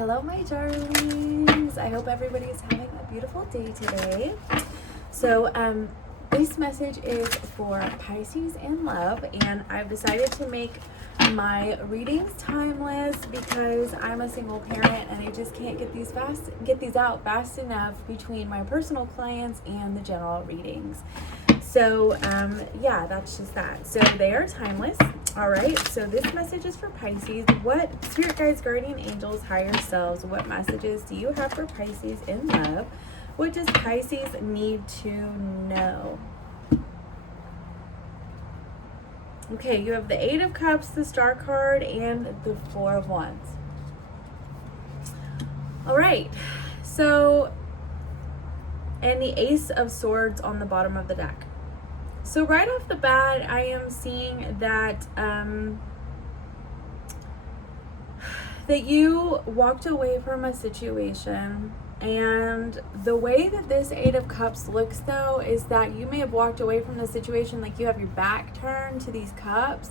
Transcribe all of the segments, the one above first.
Hello, my darlings. I hope everybody's having a beautiful day today. So, this message is for Pisces in love, and I've decided to make my readings timeless because I'm a single parent and I just can't get these out fast enough between my personal clients and the general readings. So, yeah, that's just that. So they are timeless. All right. So this message is for Pisces. What spirit guides, guardian angels, higher selves, what messages do you have for Pisces in love? What does Pisces need to know? Okay, you have the Eight of Cups, the Star card, and the Four of Wands. All right. So, and the Ace of Swords on the bottom of the deck. So right off the bat, I am seeing that that you walked away from a situation, and the way that this Eight of Cups looks though is that you may have walked away from the situation like you have your back turned to these cups,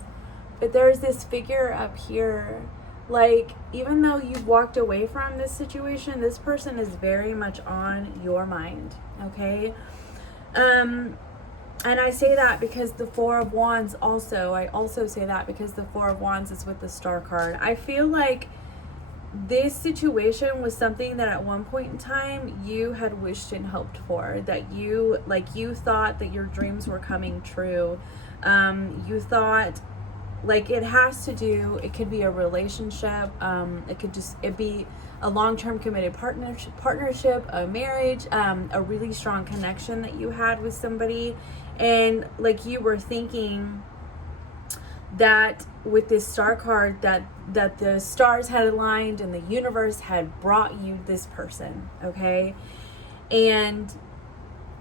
but there's this figure up here. Like, even though you've walked away from this situation, this person is very much on your mind, okay? And I say that because the Four of Wands I also say that because the Four of Wands is with the Star card. I feel like this situation was something that at one point in time you had wished and hoped for, that you thought that your dreams were coming true. You thought, like, it could be a relationship, it be a long-term committed partnership, a marriage, a really strong connection that you had with somebody. And like, you were thinking that with this Star card that the stars had aligned and the universe had brought you this person, okay?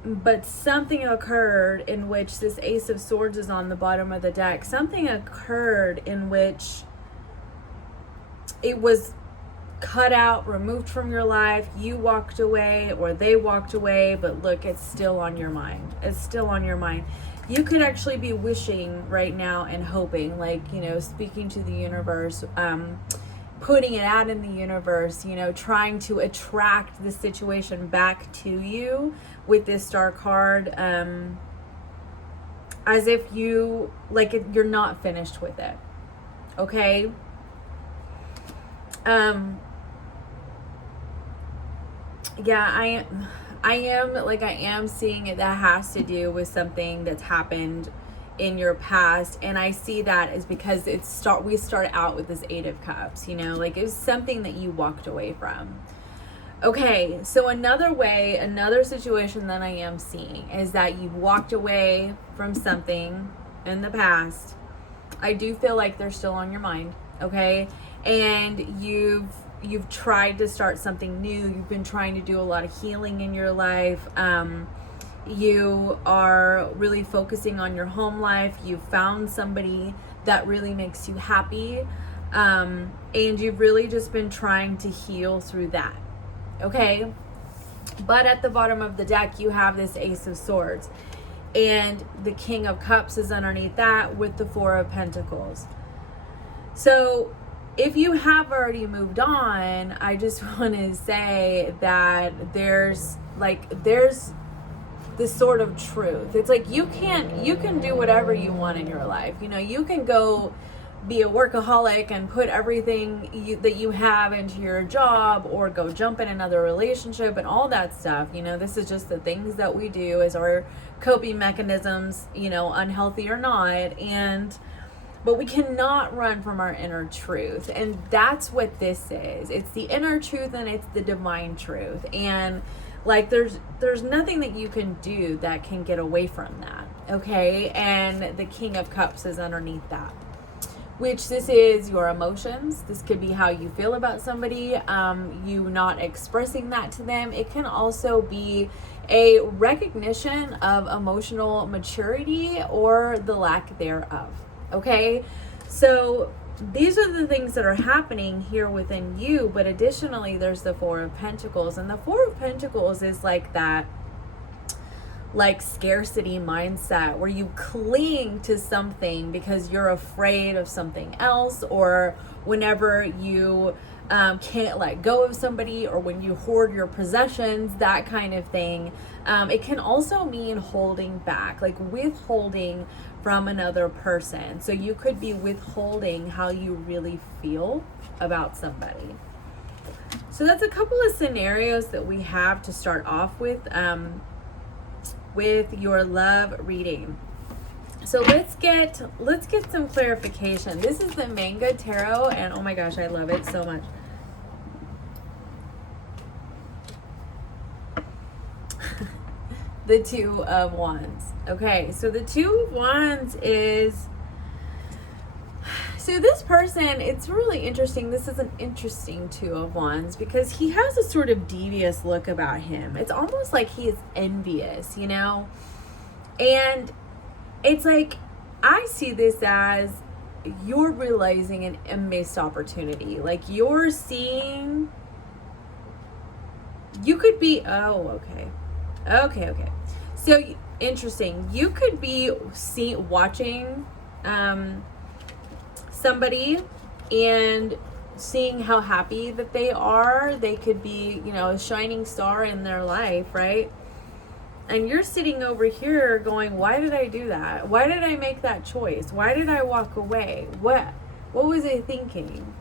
But something occurred in which this Ace of Swords is on the bottom of the deck. Something occurred in which it was cut out, removed from your life. You walked away or they walked away, but look, it's still on your mind. It's still on your mind. You could actually be wishing right now and hoping, like, speaking to the universe, putting it out in the universe, trying to attract the situation back to you with this Star card, as if you're not finished with it. Okay? Yeah, I am seeing it. That has to do with something that's happened in your past, and I see that is because we start out with this Eight of Cups, like it was something that you walked away from. Okay, so another situation that I am seeing is that you've walked away from something in the past. I do feel like they're still on your mind, okay? And you've tried to start something new. You've been trying to do a lot of healing in your life. You are really focusing on your home life. You've found somebody that really makes you happy. And you've really just been trying to heal through that. Okay? But at the bottom of the deck, you have this Ace of Swords. And the King of Cups is underneath that with the Four of Pentacles. So if you have already moved on, I just want to say that there's this sort of truth. It's like you can do whatever you want in your life. You can go be a workaholic and put everything that you have into your job, or go jump in another relationship and all that stuff. This is just the things that we do as our coping mechanisms, unhealthy or not. But we cannot run from our inner truth. And that's what this is. It's the inner truth and it's the divine truth. And like, there's nothing that you can do that can get away from that. Okay? And the King of Cups is underneath that. Which this is your emotions. This could be how you feel about somebody. You not expressing that to them. It can also be a recognition of emotional maturity or the lack thereof. Okay, so these are the things that are happening here within you, but additionally there's the Four of Pentacles, and the Four of Pentacles is like that, like, scarcity mindset where you cling to something because you're afraid of something else, or whenever you can't let go of somebody, or when you hoard your possessions, that kind of thing. It can also mean holding back, like withholding from another person. So you could be withholding how you really feel about somebody. So that's a couple of scenarios that we have to start off with your love reading. So let's get some clarification. This is the Manga Tarot, and oh my gosh, I love it so much. The Two of Wands. Okay, so the Two of Wands is, so this person, it's really interesting. This is an interesting Two of Wands because he has a sort of devious look about him. It's almost like he is envious, you know? And it's like, I see this as you're realizing a missed opportunity. Like you're seeing, you could be, oh, okay. So interesting. You could be watching somebody and seeing how happy that they are. They could be, you know, a shining star in their life, right? And you're sitting over here going, why did I do that? Why did I make that choice? Why did I walk away? What was I thinking?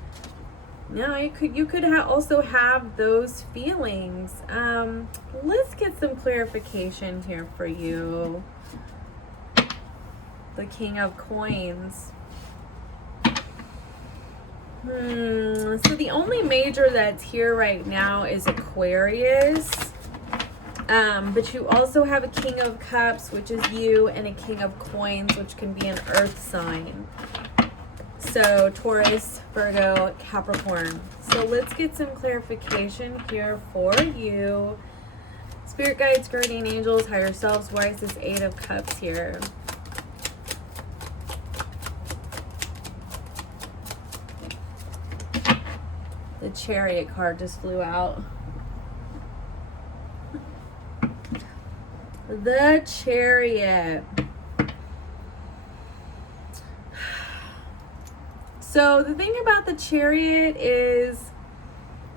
No, you could also have those feelings. Let's get some clarification here for you. The King of Coins. So the only major that's here right now is Aquarius. But you also have a King of Cups, which is you, and a King of Coins, which can be an earth sign. So Taurus, Virgo, Capricorn. So let's get some clarification here for you. Spirit guides, guardian angels, higher selves. Why is this Eight of Cups here? The Chariot card just flew out. The Chariot. So the thing about the Chariot is,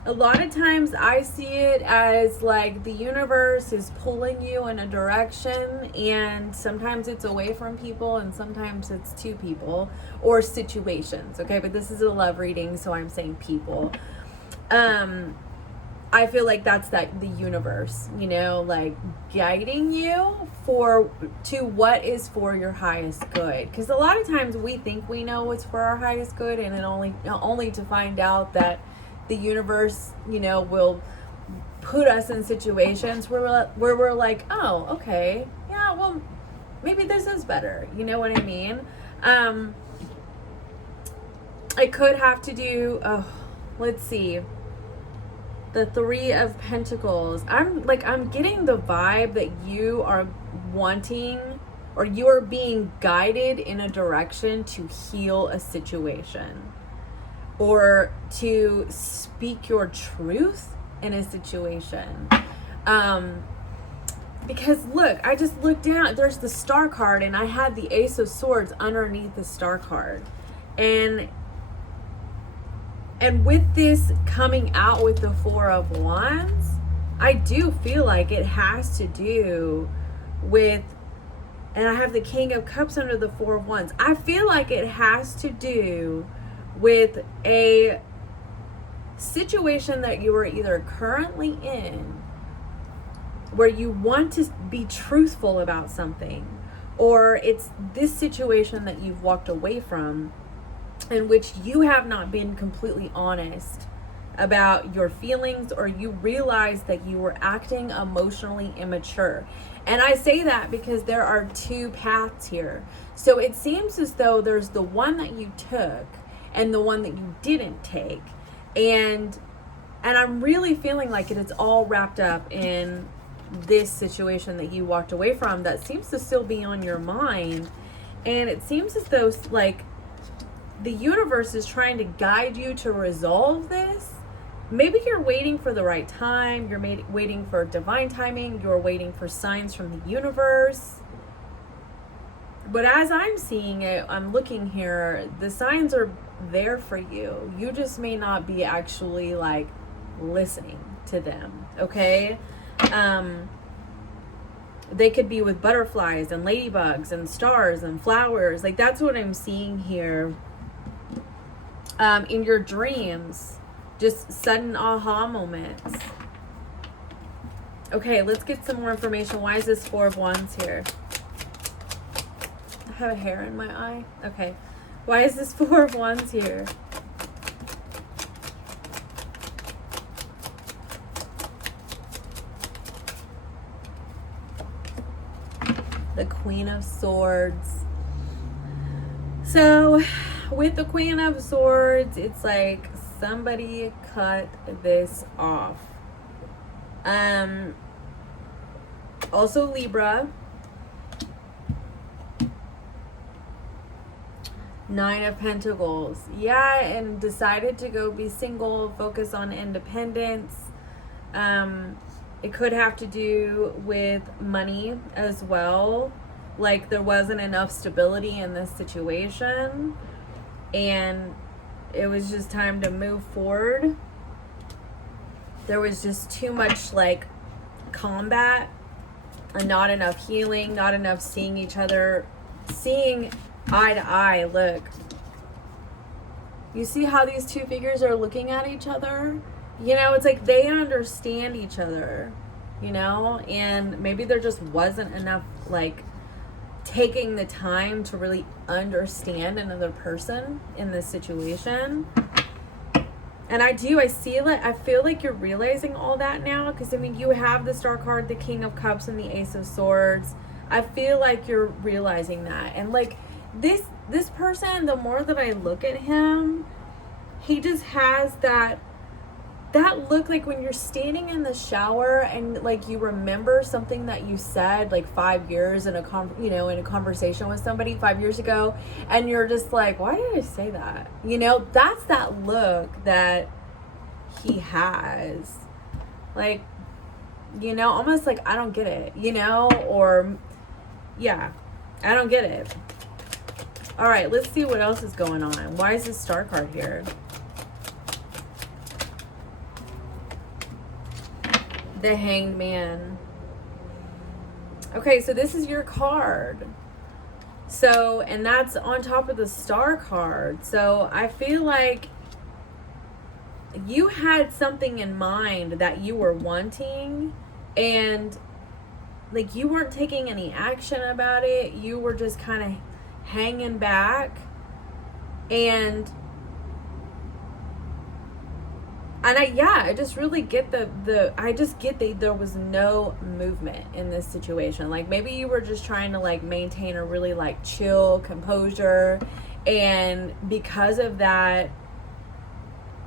a lot of times I see it as like the universe is pulling you in a direction, and sometimes it's away from people and sometimes it's to people or situations. Okay, but this is a love reading, so I'm saying people. I feel like that's the universe, you know, like guiding you to what is for your highest good. Because a lot of times we think we know what's for our highest good, and then only to find out that the universe, you know, will put us in situations where we're like, oh, okay, yeah, well, maybe this is better. You know what I mean? It could have to do, let's see. The Three of Pentacles. I'm getting the vibe that you are wanting, or you are being guided in a direction to heal a situation, or to speak your truth in a situation. Because look, I just looked down, there's the Star card, and I had the Ace of Swords underneath the Star card. And with this coming out with the Four of Wands, I do feel like it has to do with, and I have the King of Cups under the Four of Wands. I feel like it has to do with a situation that you are either currently in, where you want to be truthful about something, or it's this situation that you've walked away from, in which you have not been completely honest about your feelings, or you realize that you were acting emotionally immature. And I say that because there are two paths here. So it seems as though there's the one that you took and the one that you didn't take. And I'm really feeling like it is all wrapped up in this situation that you walked away from that seems to still be on your mind. And it seems as though like the universe is trying to guide you to resolve this. Maybe you're waiting for the right time. You're waiting for divine timing. You're waiting for signs from the universe. But as I'm seeing it, I'm looking here, the signs are there for you. You just may not be actually like listening to them, okay? They could be with butterflies and ladybugs and stars and flowers. Like, that's what I'm seeing here. In your dreams, just sudden aha moments. Okay, let's get some more information. Why is this Four of Wands here? I have a hair in my eye. Okay. Why is this Four of Wands here? The Queen of Swords. So, with the Queen of Swords, it's like somebody cut this off. Also Libra. Nine of Pentacles. Yeah, and decided to go be single, focus on independence. It could have to do with money as well. Like, there wasn't enough stability in this situation, and it was just time to move forward. There was just too much like combat and not enough healing, not enough seeing each other, seeing eye to eye. Look, you see how these two figures are looking at each other? You know, it's like they understand each other, you know, and maybe there just wasn't enough like taking the time to really understand another person in this situation. And I feel like you're realizing all that now, because I mean, you have the Star card, the King of Cups, and the Ace of Swords. I feel like you're realizing that. And like this person, the more that I look at him, he just has that look like when you're standing in the shower and like you remember something that you said like 5 years in a conversation with somebody 5 years ago, and you're just like, why did I say that? You know, that's that look that he has. Like, you know, almost like, I don't get it, you know, or yeah, I don't get it. All right, let's see what else is going on. Why is this Star card here? The Hanged Man. Okay, so this is your card. So, and that's on top of the Star card. So I feel like you had something in mind that you were wanting, and like you weren't taking any action about it. You were just kind of hanging back, and I just really get I just get that there was no movement in this situation. Like, maybe you were just trying to like maintain a really like chill composure, and because of that,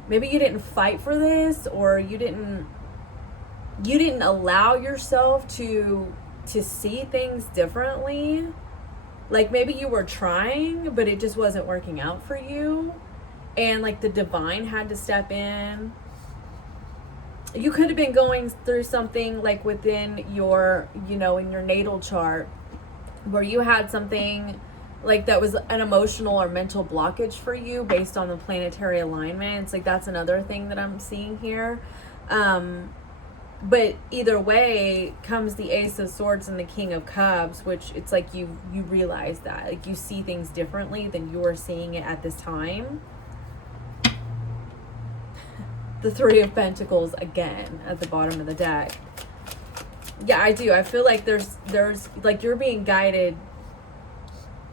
maybe you didn't fight for this, or you didn't allow yourself to see things differently. Like, maybe you were trying, but it just wasn't working out for you, and like the divine had to step in. You could have been going through something like within your, you know, in your natal chart, where you had something like that was an emotional or mental blockage for you based on the planetary alignments. Like, that's another thing that I'm seeing here. But either way comes the Ace of Swords and the King of Cups, which it's like you realize that, like, you see things differently than you were seeing it at this time. The Three of Pentacles again at the bottom of the deck. Yeah, I do. I feel like there's like you're being guided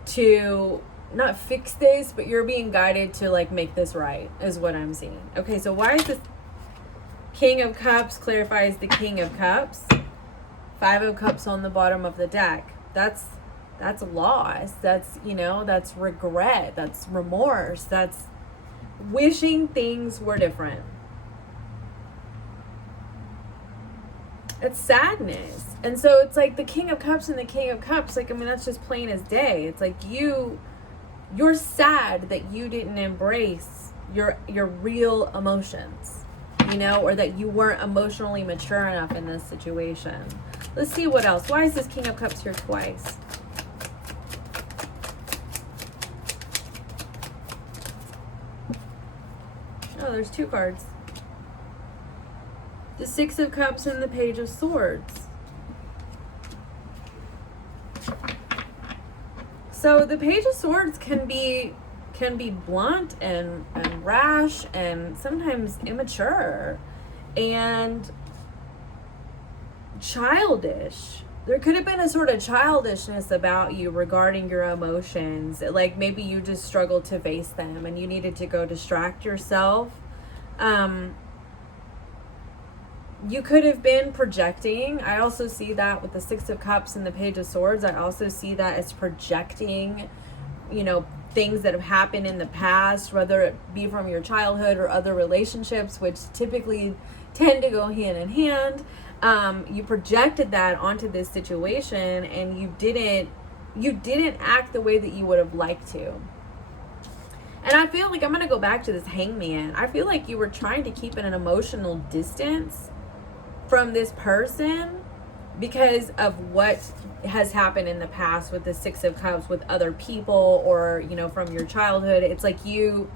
to not fix this, but you're being guided to like make this right, is what I'm seeing. Okay, so why is this King of Cups clarifies the King of Cups? Five of Cups on the bottom of the deck. That's loss. That's, you know, that's regret. That's remorse. That's wishing things were different. It's sadness. And so it's like the King of Cups and the King of Cups, like, I mean, that's just plain as day. It's like you're sad that you didn't embrace your real emotions, you know, or that you weren't emotionally mature enough in this situation. Let's see what else. Why is this King of Cups here twice? no, there's 2 cards. The 6 of Cups and the Page of Swords. So the Page of Swords can be blunt and rash and sometimes immature and childish. There could have been a sort of childishness about you regarding your emotions. Like maybe you just struggled to face them and you needed to go distract yourself. You could have been projecting. I also see that with the 6 of Cups and the Page of Swords. I also see that as projecting, you know, things that have happened in the past, whether it be from your childhood or other relationships, which typically tend to go hand in hand. You projected that onto this situation and you didn't act the way that you would have liked to. And I feel like I'm going to go back to this Hangman. I feel like you were trying to keep an emotional distance from this person because of what has happened in the past with the 6 of Cups with other people, or, you know, from your childhood. It's like you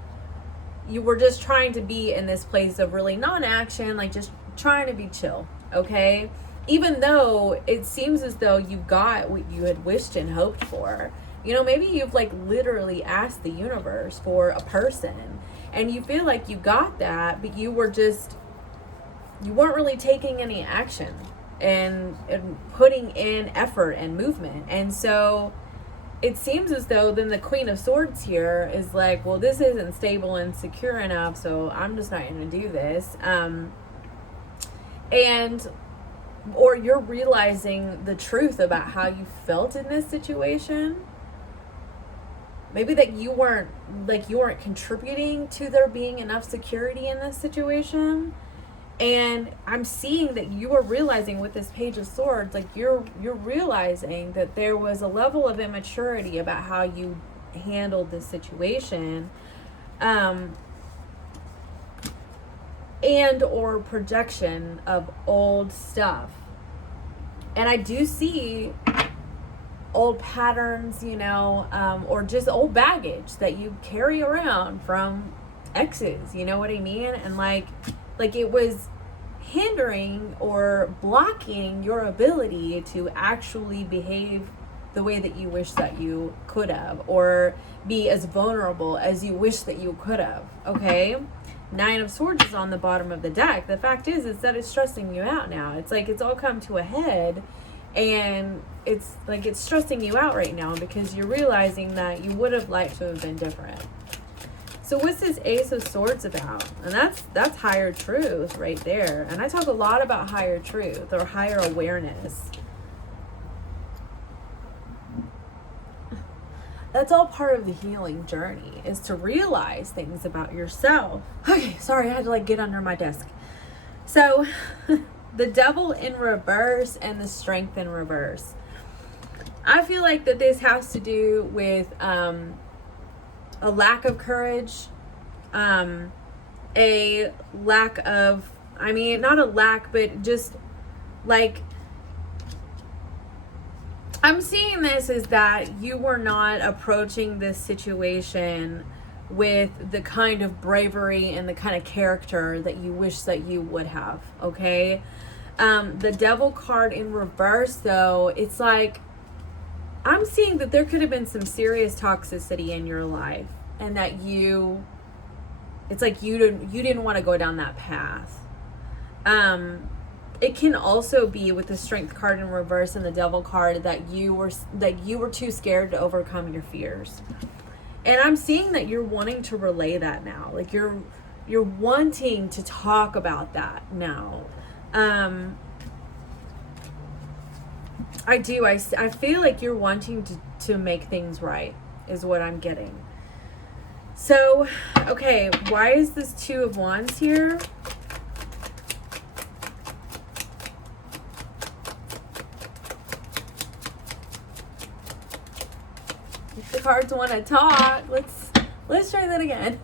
were just trying to be in this place of really non-action, like just trying to be chill, okay? Even though it seems as though you got what you had wished and hoped for. You know, maybe you've like literally asked the universe for a person and you feel like you got that, but you weren't really taking any action and putting in effort and movement. And so it seems as though then the Queen of Swords here is like, well, this isn't stable and secure enough, so I'm just not going to do this. Or you're realizing the truth about how you felt in this situation. Maybe that you weren't contributing to there being enough security in this situation. And I'm seeing that you are realizing with this Page of Swords, like you're realizing that there was a level of immaturity about how you handled this situation, and or projection of old stuff. And I do see old patterns, you know, or just old baggage that you carry around from exes, you know what I mean? And like it was hindering or blocking your ability to actually behave the way that you wish that you could have, or be as vulnerable as you wish that you could have, okay? 9 of Swords is on the bottom of the deck. The fact is that it's stressing you out now. It's like it's all come to a head, and it's like it's stressing you out right now because you're realizing that you would have liked to have been different. So what's this Ace of Swords about? And that's higher truth right there. And I talk a lot about higher truth or higher awareness. That's all part of the healing journey, is to realize things about yourself. Okay, sorry, I had to like get under my desk. So the Devil in reverse and the Strength in reverse. I feel like that this has to do with a lack of courage, a lack of, I mean, not a lack, but just like, I'm seeing this as that you were not approaching this situation with the kind of bravery and the kind of character that you wish that you would have, okay? The Devil card in reverse, though, it's like, I'm seeing that there could have been some serious toxicity in your life, and that it's like you didn't want to go down that path. It can also be with the Strength card in reverse and the Devil card that you were too scared to overcome your fears. And I'm seeing that you're wanting to relay that now. Like you're wanting to talk about that now. I do. I feel like you're wanting to make things right is what I'm getting. So, okay, why is this 2 of Wands here? If the cards want to talk, let's try that again.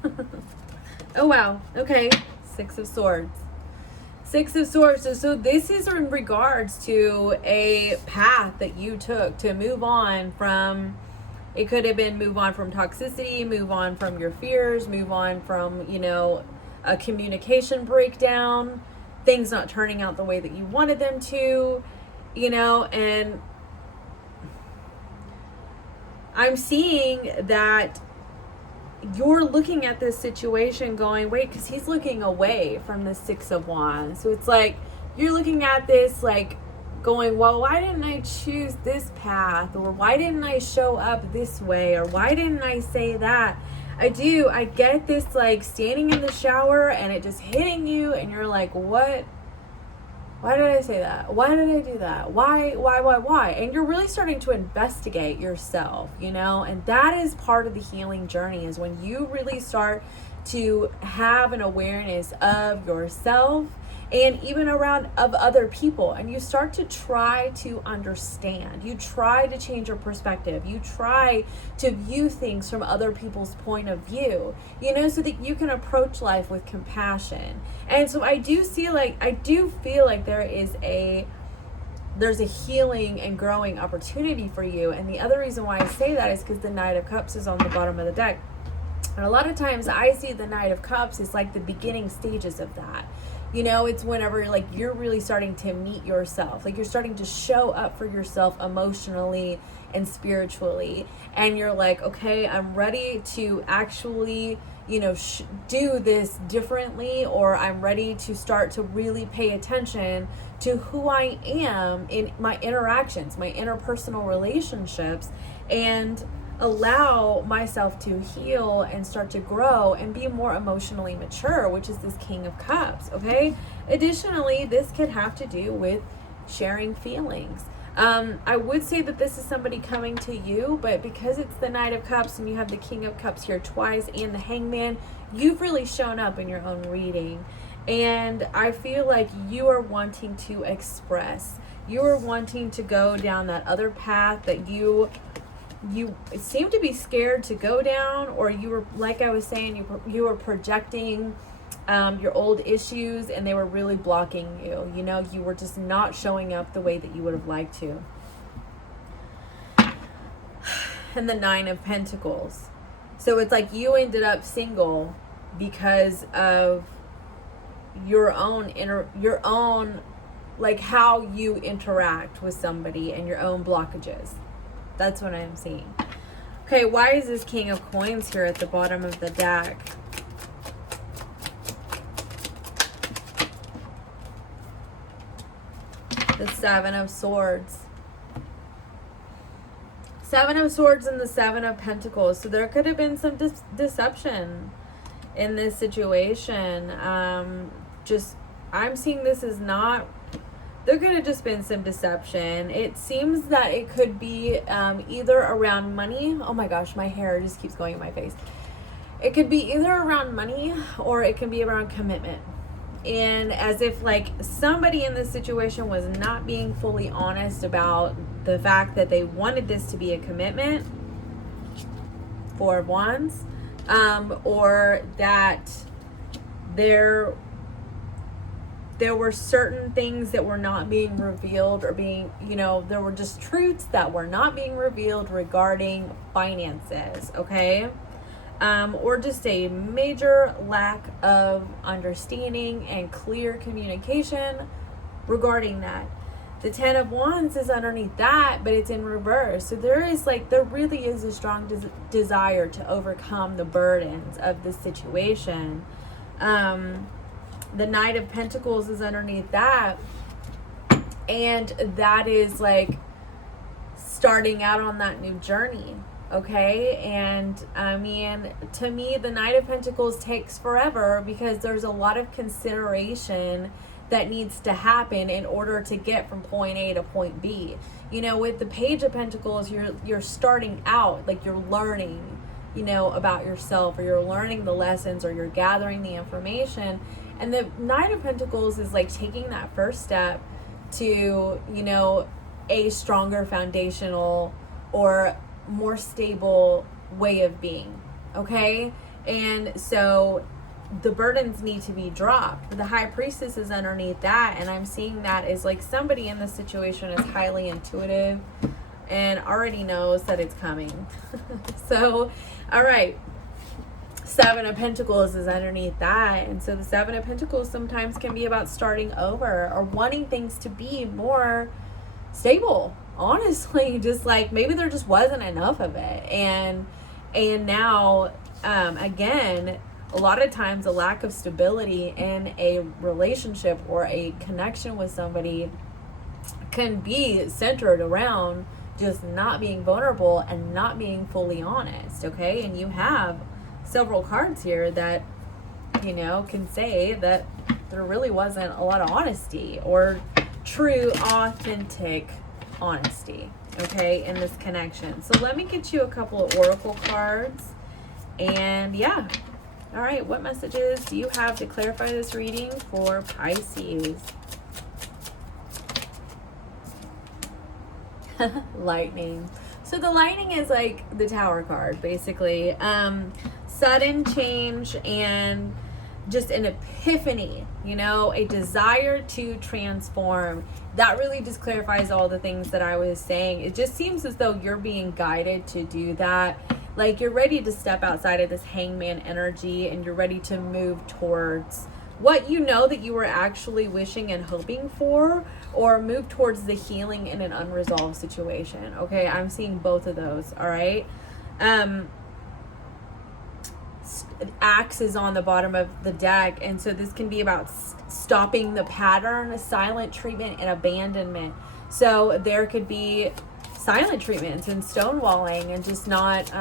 Oh, wow. Okay, 6 of Swords. 6 of Swords. So this is in regards to a path that you took to move on from, it could have been move on from toxicity, move on from your fears, move on from, you know, a communication breakdown, things not turning out the way that you wanted them to, you know, and I'm seeing that you're looking at this situation going, wait, because he's looking away from the Six of Wands. So it's like, you're looking at this like going, well, why didn't I choose this path? Or why didn't I show up this way? Or why didn't I say that? I get this like standing in the shower and it just hitting you and you're like, what? Why did I say that? Why did I do that? Why? And you're really starting to investigate yourself, you know? And that is part of the healing journey, is when you really start to have an awareness of yourself and even around of other people, and you start to try to understand. You try to change your perspective. You try to view things from other people's point of view, you know, so that you can approach life with compassion. And so I do feel like there's a healing and growing opportunity for you. And the other reason why I say that is because the Knight of Cups is on the bottom of the deck. And a lot of times I see the Knight of Cups as like the beginning stages of that. You know, it's whenever like you're really starting to meet yourself, like you're starting to show up for yourself emotionally and spiritually. And you're like, okay, I'm ready to actually, you know, do this differently, or I'm ready to start to really pay attention to who I am in my interactions, my interpersonal relationships, and allow myself to heal and start to grow and be more emotionally mature, which is this King of Cups, okay? Additionally, this could have to do with sharing feelings. I would say that this is somebody coming to you, but because it's the Knight of Cups and you have the King of Cups here twice and the Hangman, you've really shown up in your own reading. And I feel like you are wanting to express. You are wanting to go down that other path that you seem to be scared to go down, or you were, like I was saying, you were projecting your old issues and they were really blocking you. You know, you were just not showing up the way that you would have liked to. And the Nine of Pentacles. So it's like you ended up single because of your own like how you interact with somebody and your own blockages. That's what I'm seeing. Okay, why is this King of Coins here at the bottom of the deck? The Seven of Swords. Seven of Swords and the Seven of Pentacles. So there could have been some deception in this situation. I'm seeing this as not... There could have just been some deception. It seems that it could be either around money. Oh my gosh, my hair just keeps going in my face. It could be either around money or it can be around commitment. And as if like somebody in this situation was not being fully honest about the fact that they wanted this to be a commitment. Four of Wands. Or that there were certain things that were not being revealed, or being, you know, there were just truths that were not being revealed regarding finances, okay? Or just a major lack of understanding and clear communication regarding that. The Ten of Wands is underneath that, but it's in reverse. So there really is a strong desire to overcome the burdens of this situation. The Knight of Pentacles is underneath that. And that is like starting out on that new journey. Okay. And I mean, to me, the Knight of Pentacles takes forever because there's a lot of consideration that needs to happen in order to get from point A to point B. You know, with the Page of Pentacles, you're starting out, like you're learning, you know, about yourself, or you're learning the lessons, or you're gathering the information. And the Knight of Pentacles is like taking that first step to, you know, a stronger foundational or more stable way of being. Okay. And so the burdens need to be dropped. The High Priestess is underneath that. And I'm seeing that as like somebody in this situation is highly intuitive and already knows that it's coming. So, all right. Seven of Pentacles is underneath that. And so the Seven of Pentacles sometimes can be about starting over or wanting things to be more stable. Honestly, just like maybe there just wasn't enough of it. And now, again, a lot of times a lack of stability in a relationship or a connection with somebody can be centered around just not being vulnerable and not being fully honest, okay? And you have several cards here that, you know, can say that there really wasn't a lot of honesty or true, authentic honesty, okay, in this connection. So let me get you a couple of oracle cards. And yeah, all right, what messages do you have to clarify this reading for Pisces? Lightning. So the lightning is like the Tower card, basically. Sudden change and just an epiphany, you know, a desire to transform. That really just clarifies all the things that I was saying. It just seems as though you're being guided to do that. Like you're ready to step outside of this hangman energy and you're ready to move towards what you know that you were actually wishing and hoping for, or move towards the healing in an unresolved situation. Okay, I'm seeing both of those. All right. Axe is on the bottom of the deck, and so this can be about stopping the pattern, silent treatment, and abandonment. So there could be silent treatments and stonewalling and just not,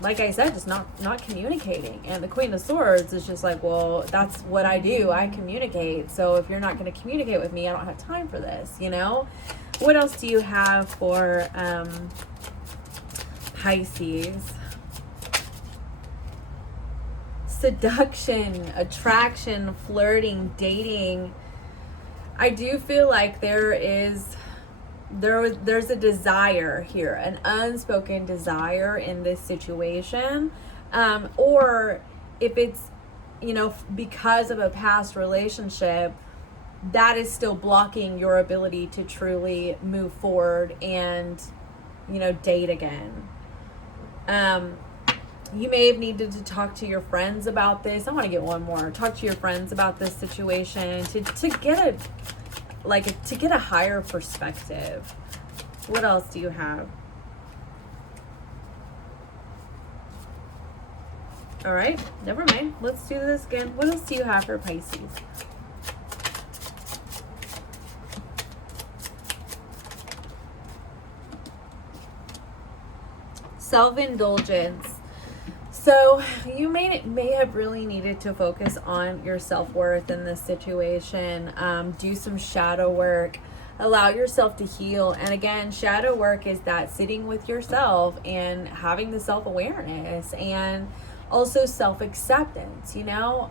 like I said, just not communicating. And the Queen of Swords is just like, well, that's what I do. I communicate. So if you're not going to communicate with me, I don't have time for this, you know? What else do you have for Pisces? Seduction, attraction, flirting, dating. I do feel like there's a desire here, an unspoken desire in this situation, or if it's, you know, because of a past relationship that is still blocking your ability to truly move forward and, you know, date again. You may have needed to talk to your friends about this. I want to get one more. Talk to your friends about this situation to get a higher perspective. What else do you have? All right, never mind. Let's do this again. What else do you have for Pisces? Self-indulgence. So you may have really needed to focus on your self-worth in this situation. Do some shadow work. Allow yourself to heal. And again, shadow work is that sitting with yourself and having the self-awareness and also self-acceptance, you know?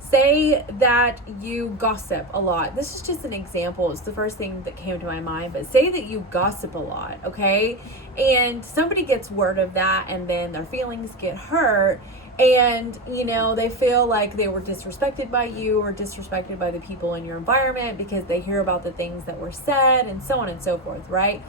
Say that you gossip a lot. This is just an example. It's the first thing that came to my mind. But say that you gossip a lot, okay? And somebody gets word of that and then their feelings get hurt. And, you know, they feel like they were disrespected by you or disrespected by the people in your environment because they hear about the things that were said and so on and so forth, right?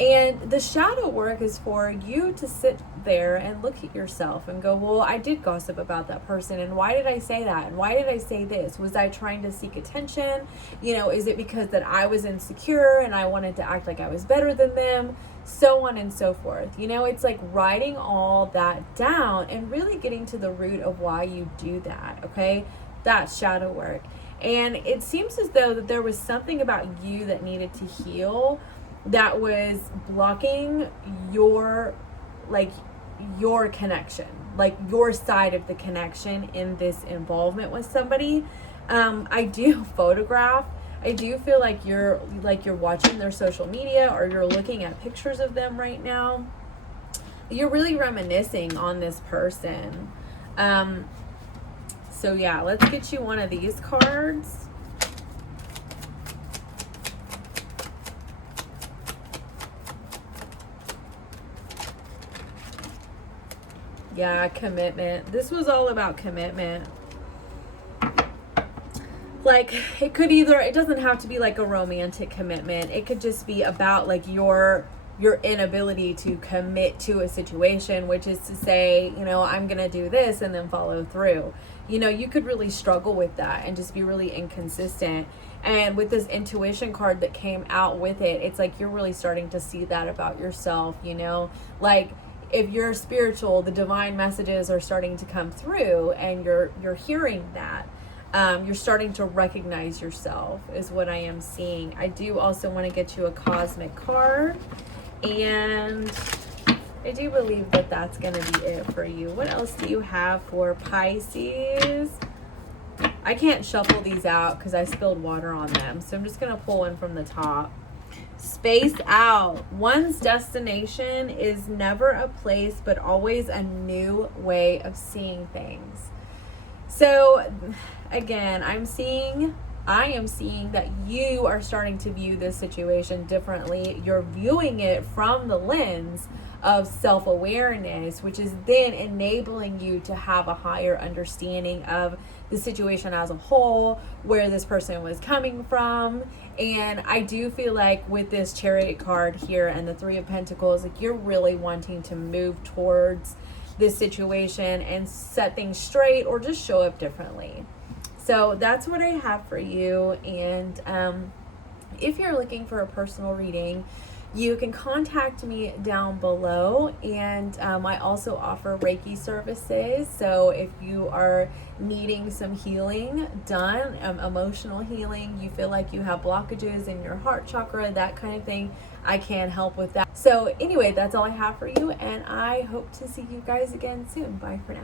And the shadow work is for you to sit there and look at yourself and go, well, I did gossip about that person. And why did I say that? And why did I say this? Was I trying to seek attention? You know, is it because that I was insecure and I wanted to act like I was better than them? So on and so forth. You know, it's like writing all that down and really getting to the root of why you do that, okay? That's shadow work. And it seems as though that there was something about you that needed to heal that was blocking your connection, like your side of the connection in this involvement with somebody. I do feel like you're watching their social media or you're looking at pictures of them right now. You're really reminiscing on this person. So yeah, let's get you one of these cards. Yeah, commitment. This was all about commitment. Like, it doesn't have to be like a romantic commitment. It could just be about like your your inability to commit to a situation, which is to say, you know, I'm going to do this and then follow through. You know, you could really struggle with that and just be really inconsistent. And with this intuition card that came out with it, it's like you're really starting to see that about yourself, you know, like if you're spiritual, the divine messages are starting to come through and you're hearing that. You're starting to recognize yourself is what I am seeing. I do also want to get you a cosmic card, and I do believe that that's going to be it for you. What else do you have for Pisces? I can't shuffle these out because I spilled water on them, so I'm just going to pull one from the top. Space out. One's destination is never a place, but always a new way of seeing things. So again, I am seeing that you are starting to view this situation differently. You're viewing it from the lens of self-awareness, which is then enabling you to have a higher understanding of the situation as a whole, where this person was coming from. And I do feel like with this Chariot card here and the Three of Pentacles, like you're really wanting to move towards this situation and set things straight or just show up differently. So that's what I have for you. And if you're looking for a personal reading, you can contact me down below. And I also offer Reiki services. So if you are needing some healing done, emotional healing, you feel like you have blockages in your heart chakra, that kind of thing, I can help with that. So anyway, that's all I have for you, and I hope to see you guys again soon. Bye for now.